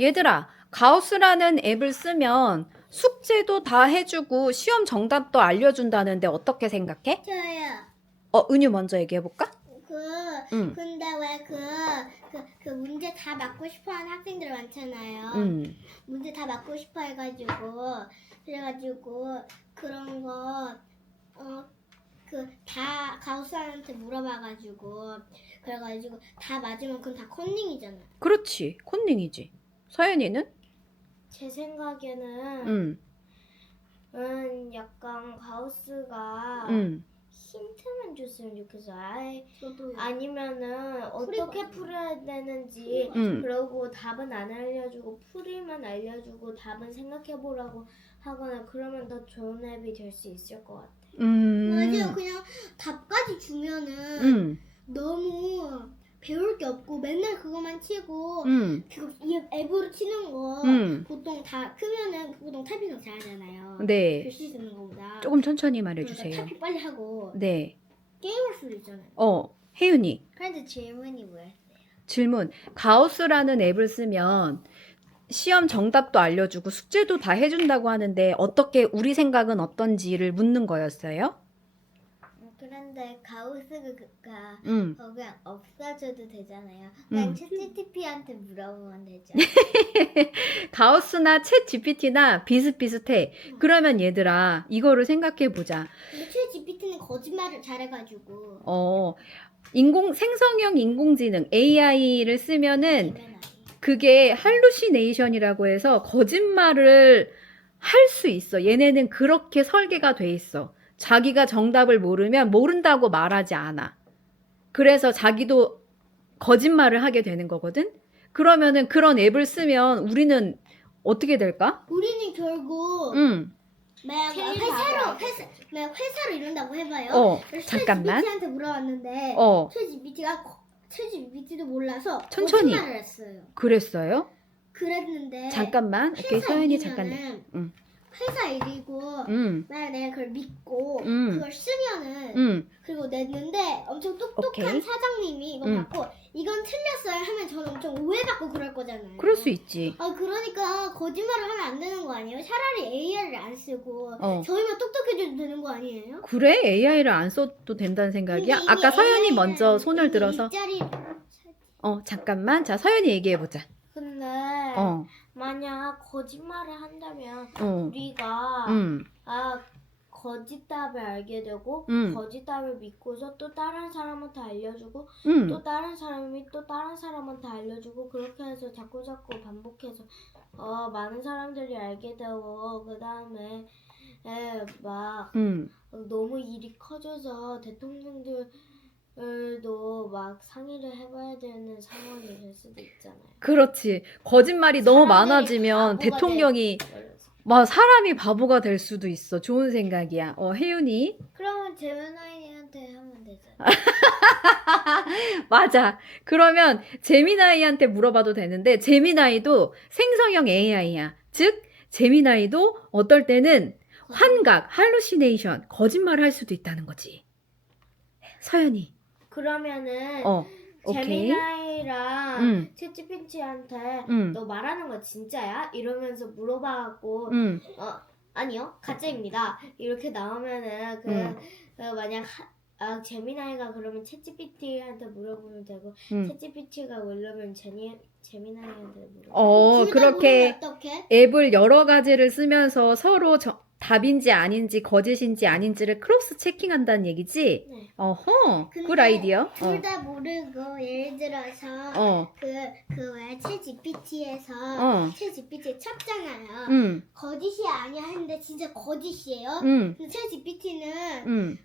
얘들아, 가우스라는 앱을 쓰면 숙제도 다 해주고 시험 정답도 알려준다는데 어떻게 생각해? 저요. 은유 먼저 얘기해볼까? 응. 근데 왜 그 문제 다 맞고 싶어 하는 학생들 많잖아요. 문제 다 맞고 싶어 그래가지고 그런 거, 다 가우스한테 물어봐가지고, 그래가지고 다 맞으면 그건 다 컨닝이잖아요. 그렇지, 콘닝이지. 서연이는? 제 생각에는 응, 약간 가우스가 응, 힌트만 줬으면 좋겠어요. 저도 아니면은 어떻게 풀어야 되는지 응. 그러고 답은 안 알려주고 풀이만 알려주고 답은 생각해보라고 하거나 그러면 더 좋은 앱이 될 수 있을 것 같아요. 맞아요. 그냥 답까지 주면은 응, 너무 배울 게 없고 맨날 그것만 치고 응, 이 앱으로 치는 거 보통 다 크면은 보통 타이핑을 잘하잖아요. 네. 글씨 쓰는 거보다. 조금 천천히 그러니까 말해주세요. 타이핑 빨리 하고 네. 게임할 수도 있잖아요. 혜윤이. 그런데 질문이 뭐였어요? 질문. 가우스라는 앱을 쓰면 시험 정답도 알려주고 숙제도 다 해준다고 하는데 어떻게 우리 생각은 어떤지를 묻는 거였어요? 그런데 가우스가 응. 그냥 없어져도 되잖아요. 그냥 챗GPT한테 물어보면 되죠. 가우스나 챗 GPT나 비슷비슷해. 그러면 얘들아, 이거를 생각해 보자. 근데 챗GPT는 거짓말을 잘해가지고. 생성형 인공지능 AI를 쓰면은 재미나요. 그게 할루시네이션이라고 해서 거짓말을 할 수 있어. 얘네는 그렇게 설계가 돼 있어. 자기가 정답을 모르면 모른다고 말하지 않아. 그래서 자기도 거짓말을 하게 되는 거거든. 그러면은 그런 앱을 쓰면 우리는 어떻게 될까? 우리는 결국 응. 만약 회사로 이런다고 해봐요. 그래서 잠깐만. 챗GPT한테 물어봤는데 챗GPT도 몰라서 천천히. 거짓말을 했어요. 그랬어요? 그랬는데 잠깐만. 오케이, 회사 서연이 일이면은 잠깐. 응. 회사 일이고 응. 만약 내가 그걸 믿고 음. 그걸 쓰면은 응. 그리고 냈는데 엄청 똑똑한 오케이. 사장님이 이거 받고 이건 틀렸어요 하면 저는 엄청 오해받고 그럴 거잖아요. 그럴 수 있지. 그러니까 거짓말을 하면 안 되는 거 아니에요? 차라리 AI를 안 쓰고 저희만 똑똑해져도 되는 거 아니에요? 그래? AI를 안 써도 된다는 생각이야? 근데 이미 아까 서연이 AI 는 먼저 손을 이미 들어서. 일자리 잠깐만. 자, 서연이 얘기해보자. 근데 만약 거짓말을 한다면 우리가 거짓 답을 알게 되고 거짓 답을 믿고서 또 다른 사람한테 알려주고 또 다른 사람이 또 다른 사람한테 알려주고 그렇게 해서 자꾸 반복해서 많은 사람들이 알게 되고 그 다음에 막 너무 일이 커져서 대통령들도 막 상의를 해봐야 되는 상황이 될 수도 있잖아요. 그렇지. 거짓말이 너무 사람들이 많아지면 바보가 대통령이 사람이 바보가 될 수도 있어. 좋은 생각이야. 혜윤이. 그러면 제미나이한테 하면 되잖아요. 맞아. 그러면 제미나이한테 물어봐도 되는데 제미나이도 생성형 AI야. 즉 제미나이도 어떨 때는 환각, 할루시네이션, 거짓말을 할 수도 있다는 거지. 서연이. 그러면은 오케이. 제미나이랑 챗GPT한테 너 말하는 거 진짜야? 이러면서 물어봐갖고 아니요 가짜입니다 이렇게 나오면은 만약 제미나이가 그러면 챗GPT한테 물어보면 되고 챗GPT가 모르면 제미나이한테 물어보면 그렇게 앱을 여러 가지를 쓰면서 서로 답인지 아닌지 거짓인지 아닌지를 크로스 체킹한다는 얘기지? 네. 굿 아이디어. 둘 다 모르고 예를 들어서 왜 챗GPT에서 챗GPT 쳤잖아요. 거짓이 아니야 했는데 진짜 거짓이에요. 근데 챗GPT는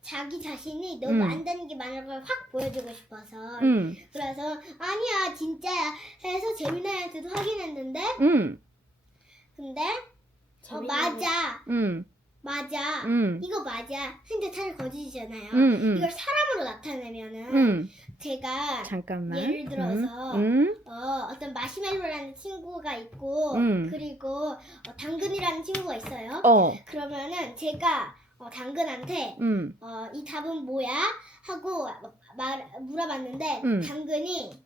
자기 자신이 너무 안 되는 게 많은 걸 확 보여주고 싶어서 그래서 아니야 진짜야 해서 제미나이한테도 확인했는데 근데 맞아 이거 맞아 근데 사실 거짓이잖아요. 이걸 사람으로 나타내면은 제가 잠깐만. 예를 들어서 어떤 마시멜로라는 친구가 있고 그리고 당근이라는 친구가 있어요. 그러면은 제가 당근한테 이 답은 뭐야? 하고 물어봤는데 당근이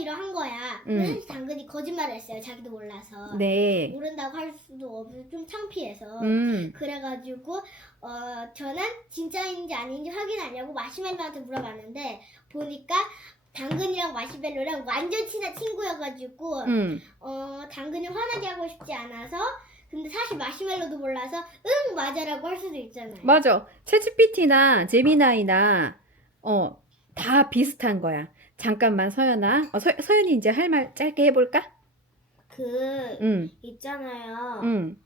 이러한 거야. 사실 당근이 거짓말을 했어요. 자기도 몰라서. 네. 모른다고 할 수도 없고 좀 창피해서. 그래가지고 저는 진짜인지 아닌지 확인하려고 마시멜로한테 물어봤는데 보니까 당근이랑 마시멜로랑 완전 친한 친구여가지고 당근이 화나게 하고 싶지 않아서 근데 사실 마시멜로도 몰라서 응 맞아라고 할 수도 있잖아요. 맞아. 챗GPT나 제미나이나 다 비슷한 거야. 잠깐만 서연아. 서연이 이제 할 말 짧게 해볼까? 있잖아요. 응.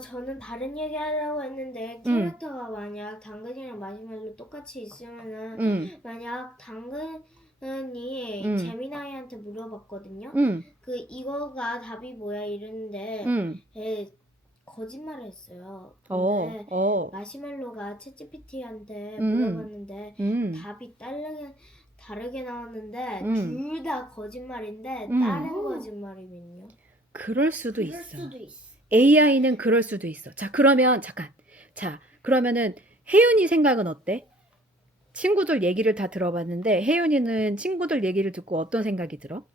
저는 다른 얘기 하려고 했는데 캐릭터가 만약 당근이랑 마시멜로 똑같이 있으면은 만약 당근이 제미나이한테 물어봤거든요. 이거가 답이 뭐야 이랬는데 거짓말을 했어요. 근데 마시멜로가 챗GPT한테 물어봤는데 답이 다르게 나왔는데 둘 다 거짓말인데 다른 거짓말이면요? 그럴 수도 그럴 있어. 수도 있어. AI는 그럴 수도 있어. 자, 그러면 잠깐. 자, 그러면은 혜윤이 생각은 어때? 친구들 얘기를 다 들어봤는데 혜윤이는 친구들 얘기를 듣고 어떤 생각이 들어?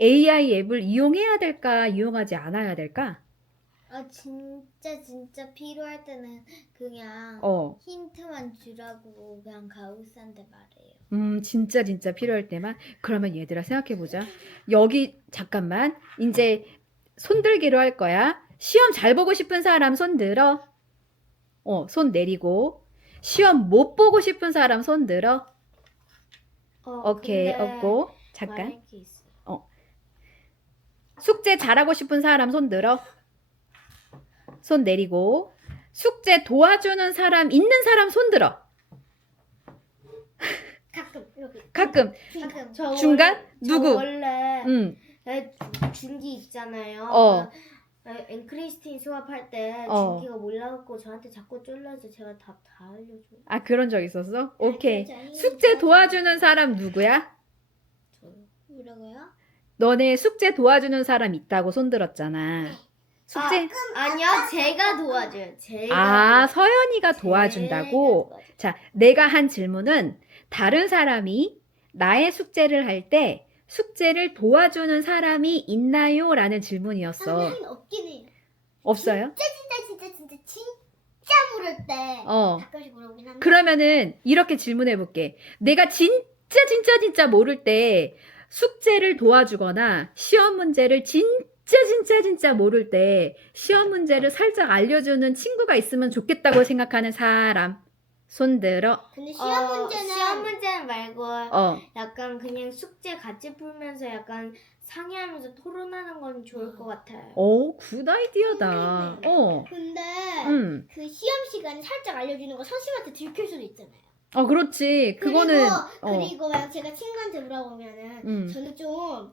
AI 앱을 이용해야 될까, 이용하지 않아야 될까? 진짜 필요할 때는 그냥 힌트만 주라고 그냥 가우스한테 말해요. 진짜 필요할 때만. 그러면 얘들아 생각해보자. 여기 잠깐만 이제 손들기로 할 거야. 시험 잘 보고 싶은 사람 손 들어. 손 내리고. 시험 못 보고 싶은 사람 손 들어. 오케이, 없고. 잠깐. 숙제 잘하고 싶은 사람 손 들어. 손 내리고. 숙제 도와주는 사람, 있는 사람 손 들어. 가끔 이렇게. 가끔. 저 중간? 누구? 원래 준기 있잖아요. 앵크리스틴 수업할 때 준기가 몰라갖고 저한테 자꾸 쫄라서 제가 답 다 알려줘요. 아, 그런 적 있었어? 오케이. 숙제 도와주는 사람 누구야? 뭐라고요? 너네 숙제 도와주는 사람 있다고 손 들었잖아. 숙제? 아니요, 제가 도와줘요. 제가 서연이가 도와준다고? 자, 내가 한 질문은 다른 사람이 나의 숙제를 할 때 숙제를 도와주는 사람이 있나요? 라는 질문이었어. 선생님 없긴 해요. 없어요? 진짜 모를 때 가끔씩 물어보긴 한데. 그러면은 이렇게 질문해 볼게. 내가 진짜 모를 때 숙제를 도와주거나 시험 문제를 진짜 모를 때 시험 문제를 살짝 알려주는 친구가 있으면 좋겠다고 생각하는 사람 손 들어. 근데 시험 문제는 말고 약간 그냥 숙제 같이 풀면서 약간 상의하면서 토론하는 건 좋을 것 같아요. 굿 아이디어다. 근데 그 시험 시간에 살짝 알려주는 거 선생님한테 들킬 수도 있잖아요. 그렇지. 그거는 그리고 만약 제가 친구한테 물어보면은 저는 좀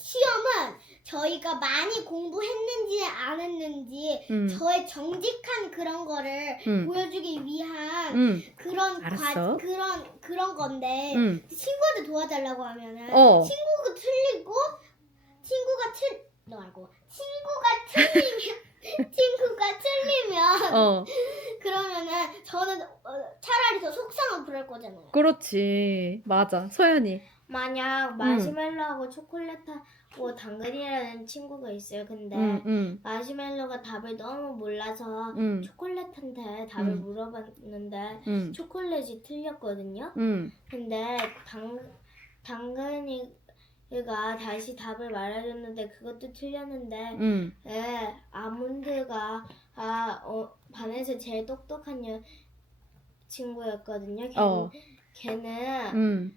시험은 저희가 많이 공부했는지 안 했는지 저의 정직한 그런 거를 보여주기 위한 그런 그런 건데 친구한테 도와달라고 하면은 친구가 틀리면 그러면은 저는 차라리 더 속상하고 그럴 거잖아요. 그렇지. 맞아. 서연이. 만약 마시멜로하고 초콜릿하고 당근이라는 친구가 있어요. 근데 마시멜로가 답을 너무 몰라서 초콜릿한테 답을 물어봤는데 초콜릿이 틀렸거든요. 근데 당근이가 다시 답을 말해줬는데 그것도 틀렸는데 아몬드가 반에서 제일 똑똑한 친구였거든요. 걔는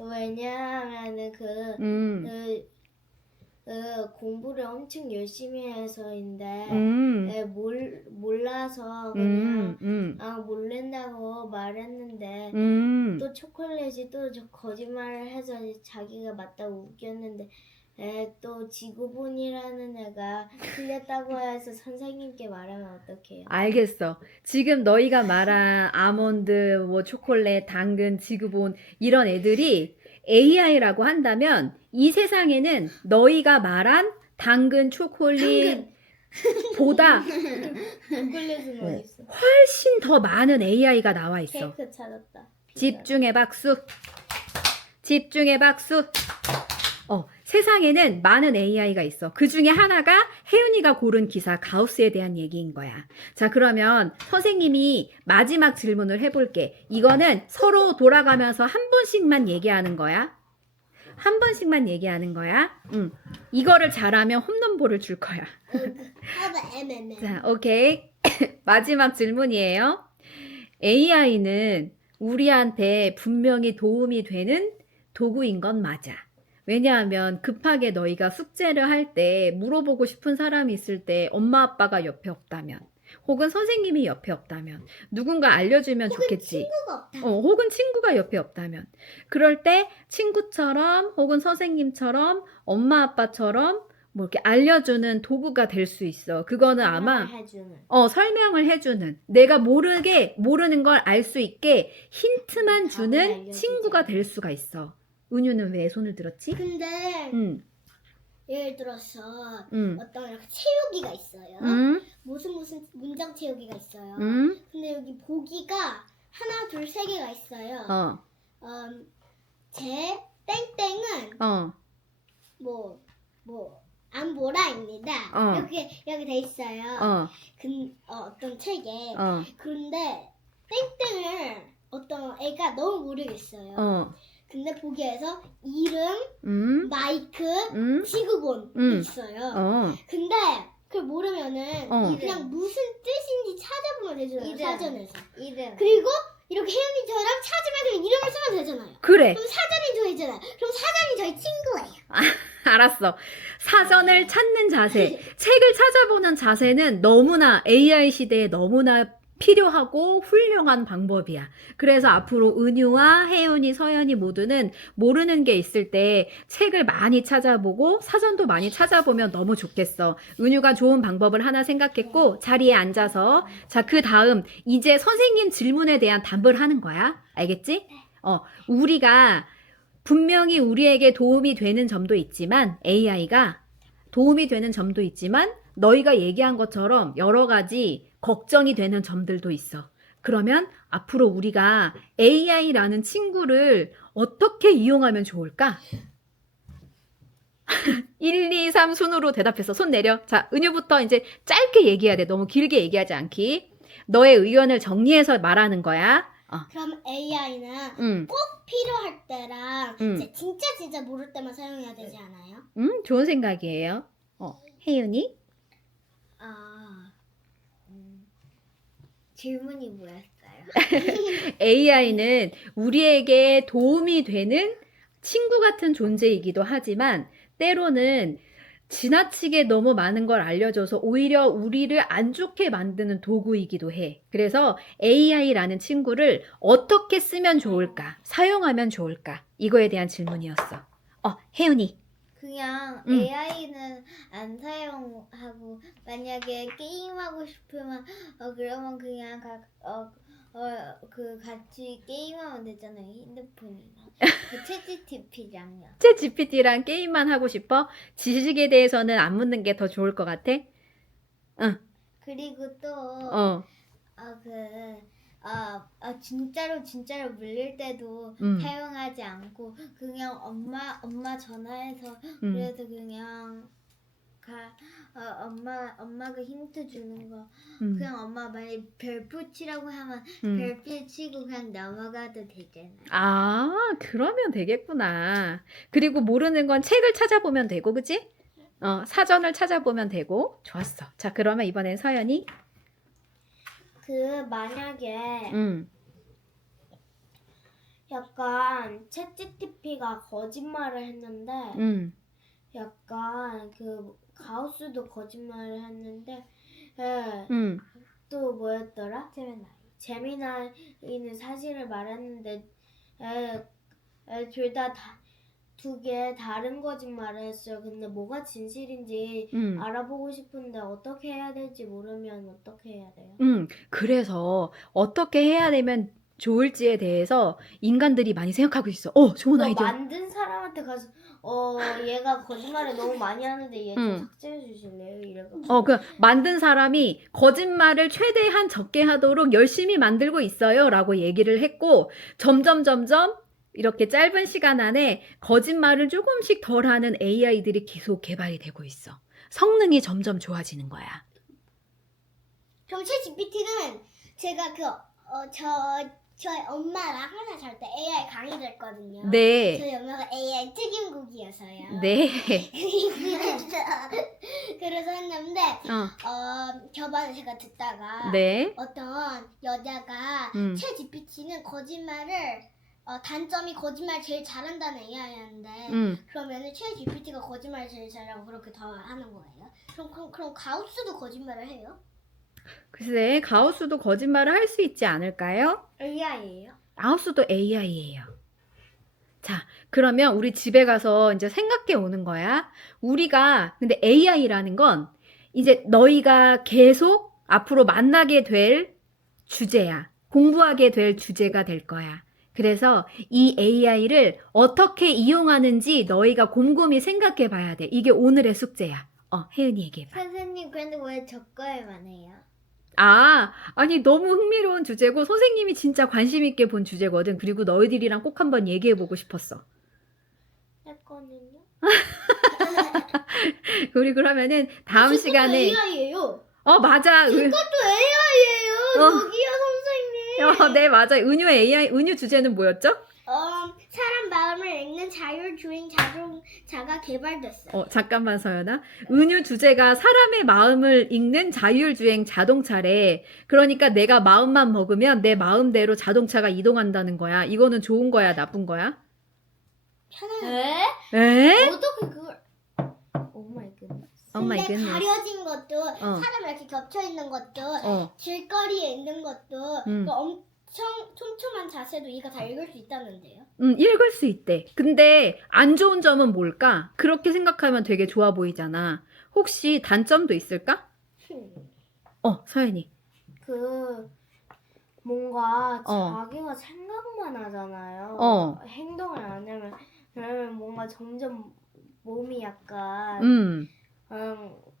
왜냐하면은 공부를 엄청 열심히 해서인데 몰라서 그냥 모른다고 말했는데 또 초콜릿이 또 거짓말을 해서 자기가 맞다고 웃겼는데 또 지구본이라는 애가 틀렸다고 해서 선생님께 말하면 어떡해요? 알겠어. 지금 너희가 말한 아몬드, 초콜릿, 당근, 지구본 이런 애들이 AI라고 한다면 이 세상에는 너희가 말한 당근, 초콜릿, 보다 구글에서는 어디 있어? 훨씬 더 많은 AI가 나와 있어. 케이크 찾았다. 집중의 박수. 집중의 박수. 세상에는 많은 AI가 있어. 그 중에 하나가 혜윤이가 고른 기사 가우스에 대한 얘기인 거야. 자, 그러면 선생님이 마지막 질문을 해볼게. 이거는 서로 돌아가면서 한 번씩만 얘기하는 거야. 한 번씩만 얘기하는 거야. 이거를 잘하면 홈런볼을 줄 거야. 자, 오케이. 마지막 질문이에요. AI는 우리한테 분명히 도움이 되는 도구인 건 맞아. 왜냐하면 급하게 너희가 숙제를 할 때 물어보고 싶은 사람이 있을 때 엄마 아빠가 옆에 없다면 혹은 선생님이 옆에 없다면 누군가 알려주면 좋겠지. 친구가 없다. 혹은 친구가 옆에 없다면 그럴 때 친구처럼 혹은 선생님처럼 엄마 아빠처럼 뭐 이렇게 알려주는 도구가 될 수 있어. 그거는 아마 해주는. 설명을 해주는, 내가 모르는 걸 알 수 있게 힌트만 주는 알려주지. 친구가 될 수가 있어. 은유는 왜 손을 들었지? 근데 응, 예를 들어서 응, 어떤 이렇게 채우기가 있어요. 응, 무슨 문장 채우기가 있어요. 응, 근데 여기 보기가 하나, 둘, 세 개가 있어요. 제 땡땡은 안보라입니다. 여기 돼 있어요. 어떤 책에. 그런데 땡땡을 어떤 애가 너무 모르겠어요. 근데 보기에서 이름, 마이크, 지구본이 있어요. 근데 그걸 모르면은 그냥 무슨 뜻인지 찾아보면 되잖아요. 이름. 사전에서. 이름. 그리고 이렇게 혜연이처럼 찾으면 이름을 쓰면 되잖아요. 그래. 그럼 사전이 저희잖아요. 그럼 사전이 저희 친구예요. 알았어. 사전을 찾는 자세, 책을 찾아보는 자세는 너무나 AI 시대에 너무나 필요하고 훌륭한 방법이야. 그래서 앞으로 은유와 혜윤이, 서연이 모두는 모르는 게 있을 때 책을 많이 찾아보고 사전도 많이 찾아보면 너무 좋겠어. 은유가 좋은 방법을 하나 생각했고 자리에 앉아서 자, 그 다음 이제 선생님 질문에 대한 답을 하는 거야. 알겠지? 우리가 분명히 우리에게 도움이 되는 점도 있지만 AI가 도움이 되는 점도 있지만 너희가 얘기한 것처럼 여러 가지 걱정이 되는 점들도 있어. 그러면 앞으로 우리가 AI라는 친구를 어떻게 이용하면 좋을까? 1, 2, 3 순으로 대답해서 손 내려. 자, 은유부터 이제 짧게 얘기해야 돼. 너무 길게 얘기하지 않기. 너의 의견을 정리해서 말하는 거야. 그럼 AI는 꼭 필요할 때랑 이제 진짜 모를 때만 사용해야 되지 않아요? 좋은 생각이에요. 혜윤이? 질문이 뭐였어요? AI는 우리에게 도움이 되는 친구 같은 존재이기도 하지만 때로는 지나치게 너무 많은 걸 알려줘서 오히려 우리를 안 좋게 만드는 도구이기도 해. 그래서 AI라는 친구를 어떻게 쓰면 좋을까? 사용하면 좋을까? 이거에 대한 질문이었어. 혜윤이. 그냥 AI는 안 사용하고 만약에 게임하고 싶으면 그러면 그냥 같이 게임하면 되잖아요. 핸드폰이랑. 그 챗GPT랑요. 챗GPT랑 게임만 하고 싶어? 지식에 대해서는 안 묻는 게 더 좋을 것 같아? 그리고 또 진짜로 물릴 때도 사용하지 않고 그냥 엄마 전화해서 그래도 그냥 엄마가 힌트 주는 거 그냥 엄마 만약 별표 치라고 하면 별표 치고 그냥 넘어가도 되잖아. 그러면 되겠구나. 그리고 모르는 건 책을 찾아보면 되고, 그치? 사전을 찾아보면 되고. 좋았어. 자, 그러면 이번엔 서연이. 만약에 약간 챗GPT가 거짓말을 했는데 약간 가우스도 거짓말을 했는데 또 뭐였더라? 제미나이는 사실을 말했는데 둘 다 두 개 다른 거짓말을 했어요. 근데 뭐가 진실인지 알아보고 싶은데 어떻게 해야 될지 모르면 어떻게 해야 돼요? 그래서 어떻게 해야 되면 좋을지에 대해서 인간들이 많이 생각하고 있어. 좋은 너 아이디어. 만든 사람한테 가서 얘가 거짓말을 너무 많이 하는데 얘 좀 삭제해 주실래요? 이래가지고. 그 만든 사람이 거짓말을 최대한 적게 하도록 열심히 만들고 있어요라고 얘기를 했고 점점 이렇게 짧은 시간 안에 거짓말을 조금씩 덜하는 AI들이 계속 개발이 되고 있어. 성능이 점점 좋아지는 거야. 그럼 챗GPT는 제가 저희 엄마랑 항상 잘 때 AI 강의를 했거든요. 네. 저희 엄마가 AI 특임국이어서요. 네. 그래서 했는데 저번에 제가 듣다가 네. 어떤 여자가 챗GPT는 거짓말을 단점이 거짓말 제일 잘한다는 AI였는데 그러면은 챗GPT가 거짓말 제일 잘하고 그렇게 더 하는 거예요? 그럼 가우스도 거짓말을 해요? 글쎄, 가우스도 거짓말을 할 수 있지 않을까요? AI예요? 가우스도 AI예요. 자, 그러면 우리 집에 가서 이제 생각해 오는 거야. 근데 AI라는 건 이제 너희가 계속 앞으로 만나게 될 주제야. 공부하게 될 주제가 될 거야. 그래서 이 AI를 어떻게 이용하는지 너희가 곰곰이 생각해 봐야 돼. 이게 오늘의 숙제야. 혜은이 얘기해봐. 선생님 근데 왜 저 거에만 해요? 아니 너무 흥미로운 주제고 선생님이 진짜 관심 있게 본 주제거든. 그리고 너희들이랑 꼭 한번 얘기해 보고 싶었어. 내 거는요? 우리 그러면은 다음 시간에 AI예요. 맞아. 그것도 AI예요. 저기요 선생님. 네, 맞아. 은유 주제는 뭐였죠? 사람 마음을 읽는 자율주행 자동차가 개발됐어요. 잠깐만 서연아. 은유 주제가 사람의 마음을 읽는 자율주행 자동차래. 그러니까 내가 마음만 먹으면 내 마음대로 자동차가 이동한다는 거야. 이거는 좋은 거야, 나쁜 거야? 편안해. 에? 어떻게 그걸? 오 마이 갓. 근데 goodness. 가려진 것도 사람 이렇게 겹쳐 있는 것도 길거리에 있는 것도 그 엄청 촘촘한 자세도 이가 다 읽을 수 있다는데요. 읽을 수 있대. 근데 안 좋은 점은 뭘까? 그렇게 생각하면 되게 좋아 보이잖아. 혹시 단점도 있을까? 서연이. 뭔가 자기가 생각만 하잖아요. 행동을 안 하면 그러면 뭔가 점점 몸이 약간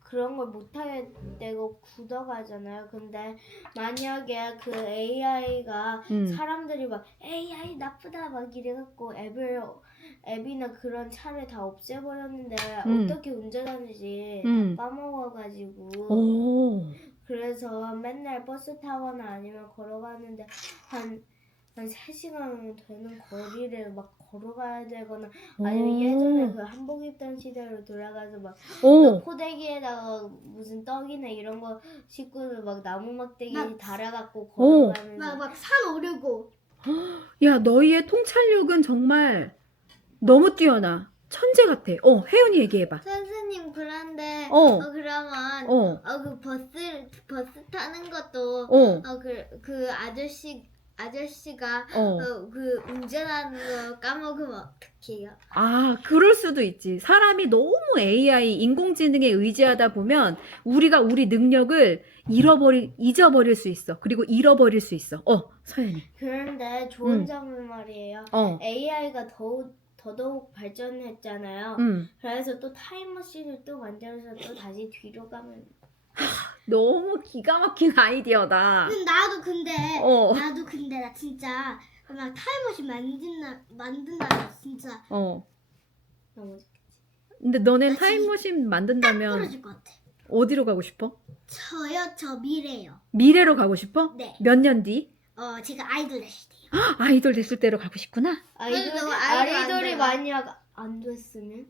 그런 걸 못하게 되고 굳어가잖아요. 근데 만약에 그 AI가 사람들이 막 AI 나쁘다 막 이래갖고 앱이나 그런 차를 다 없애버렸는데 어떻게 운전하는지 다 까먹어가지고 그래서 맨날 버스 타거나 아니면 걸어가는데 한 3시간 되는 거리를 막 걸어가야 되거나 아니면 예전에 그 한복 입던 시대로 돌아가서 막 포대기에다가 무슨 떡이나 이런 거 싣고서 막 나무 막대기 달아갖고 걸어가는 막 산 오르고. 야, 너희의 통찰력은 정말 너무 뛰어나. 천재 같아. 혜연이 얘기해봐. 선생님 그런데 그러면 그 버스 타는 것도 그 아저씨가 그 운전하는 거 까먹으면 어떡해요? 그럴 수도 있지. 사람이 너무 AI, 인공지능에 의지하다 보면 우리가 우리 능력을 잊어버릴 수 있어. 그리고 잃어버릴 수 있어. 서연이. 그런데 좋은 점은 말이에요. AI가 더더욱 발전했잖아요. 그래서 또 타임머신을 또 만들어서 또 다시 뒤로 가면 너무 기가 막힌 아이디어다. 나도 근데 나 진짜 막 타임머신 만든다 진짜 너무 근데 너넨 나 타임머신 만든다면 부러질 것 같아. 어디로 가고 싶어? 저 미래요. 미래로 가고 싶어? 네. 몇 년 뒤? 제가 아이돌 됐을 때요. 아이돌 됐을 때로 가고 싶구나. 아이돌이 만약 안 됐으면?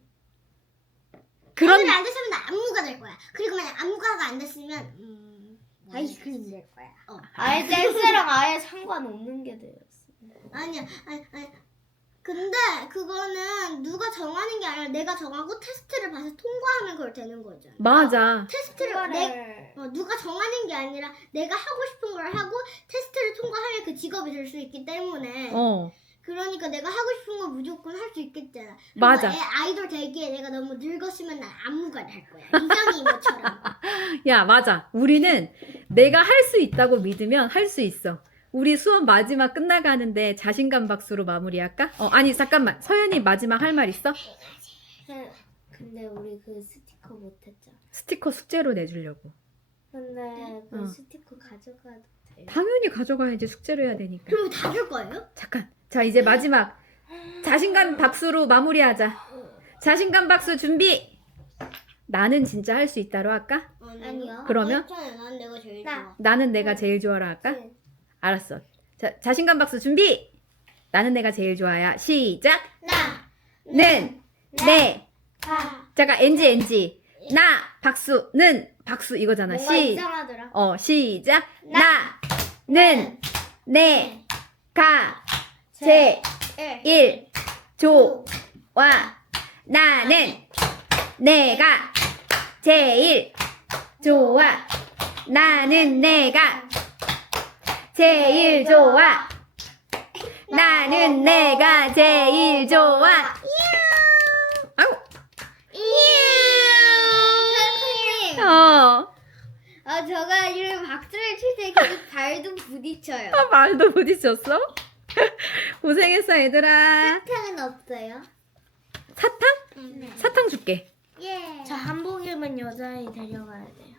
아이돌이 안 됐으면 나 안무가 될 거야. 그리고 만약 안무가가 안 됐으면 아이스크림 될 거야. 아예 댄스랑 아예 상관없는 게 되었어. 아니야. 근데 그거는 누가 정하는 게 아니라 내가 정하고 테스트를 봐서 통과하면 그걸 되는 거잖아. 맞아. 테스트를 누가 정하는 게 아니라 내가 하고 싶은 걸 하고 테스트를 통과하면 그 직업이 될 수 있기 때문에 그러니까 내가 하고 싶은 거 무조건 할 수 있겠잖아. 맞아. 아이돌 되기에 내가 너무 늙었으면 난 안무가 될 거야. 이상이 이모처럼. 야, 맞아. 우리는 내가 할 수 있다고 믿으면 할 수 있어. 우리 수업 마지막 끝나가는데 자신감 박수로 마무리할까? 아니 잠깐만. 서연이 마지막 할 말 있어? 근데 우리 그 스티커 못했잖아. 스티커 숙제로 내주려고. 근데 그 어. 스티커 가져가도 돼요? 당연히 가져가야지. 숙제로 해야 되니까. 그럼 다 줄 거예요? 잠깐. 자 이제 마지막 자신감 박수로 마무리하자. 자신감 박수 준비. 나는 진짜 할 수 있다로 할까? 아니요. 그러면? 난 내가 제일 나. 좋아. 나는 내가 제일 좋아라 할까? 네. 알았어. 자 자신감 박수 준비. 나는 내가 제일 좋아야. 시작. 는 가. 잠깐 NG 나 박수는 박수 이거잖아. 뭔가 이상하더라. 시작. 나는 내가 제일 좋아. 나는 내가 제일 좋아. 나는 내가 제일 좋아. 나는 내가 제일 좋아. 아우. 선생님. 저가 이렇게 박수를 칠 때 계속 발도 부딪혀요. 말도 부딪혔어? 고생했어 얘들아. 사탕은 없어요? 사탕? 네. 사탕 줄게. 예. 저 한복이면 여자아이 데려가야 돼요.